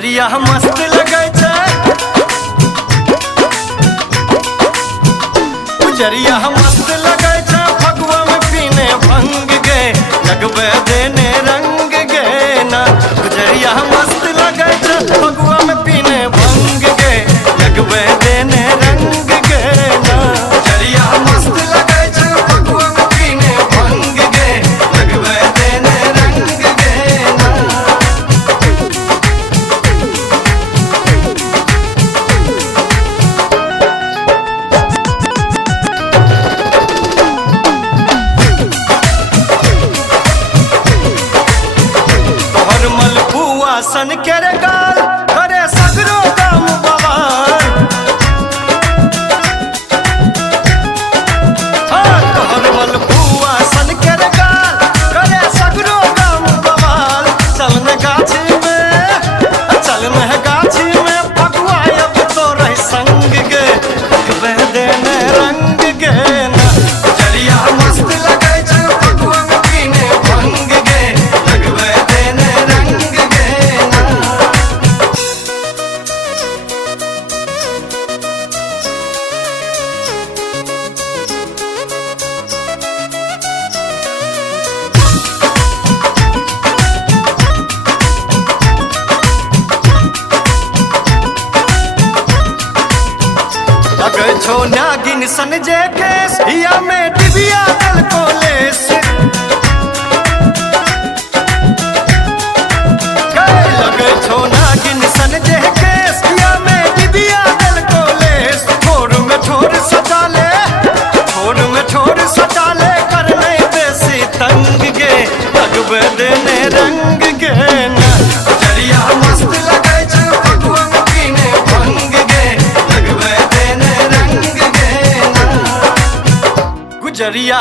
गुजरिया मस्त लगे छै, गुजरिया मस्त लगे छै, फगुआ में पीने भंग गे, लगबे देने रंग गे ना। गुजरिया मस्त लगे छै, फगुआ में पीने भंग गे, लगबे देने रंग गे ना। गुजरिया मस्त लगे छै, फगुआ में पीने भंग गे, लगबे देने रंग गे ना। सन केरे गाल करे सगरो काम बवाल, तोहर मलपुआ सन केरे गाल करे सगरो काम बवाल। चल न गाछी में फगुआ अब तो रही संग गे, लगबे देने रंग गे ना। गुजरिया मस्त लगे छै, फगुआ में पीने भंग गे, लगबे देने रंग गे। लगे छो नागिन सन जे केस, हिया में डिबिया दल कोलेस। लगे छो नागिन सन जे केस, हिया में डिबिया दल कोलेस। ठोर में ठोर सजा ले, ठोर में ठोर सजा ले, करने बेसी तंग गे, लगबे देने रंग गे ना। गुजरिया मस्त लगे छै, फगुआ में पीने भंग गे, लगबे देने रंग गे ना। गुजरिया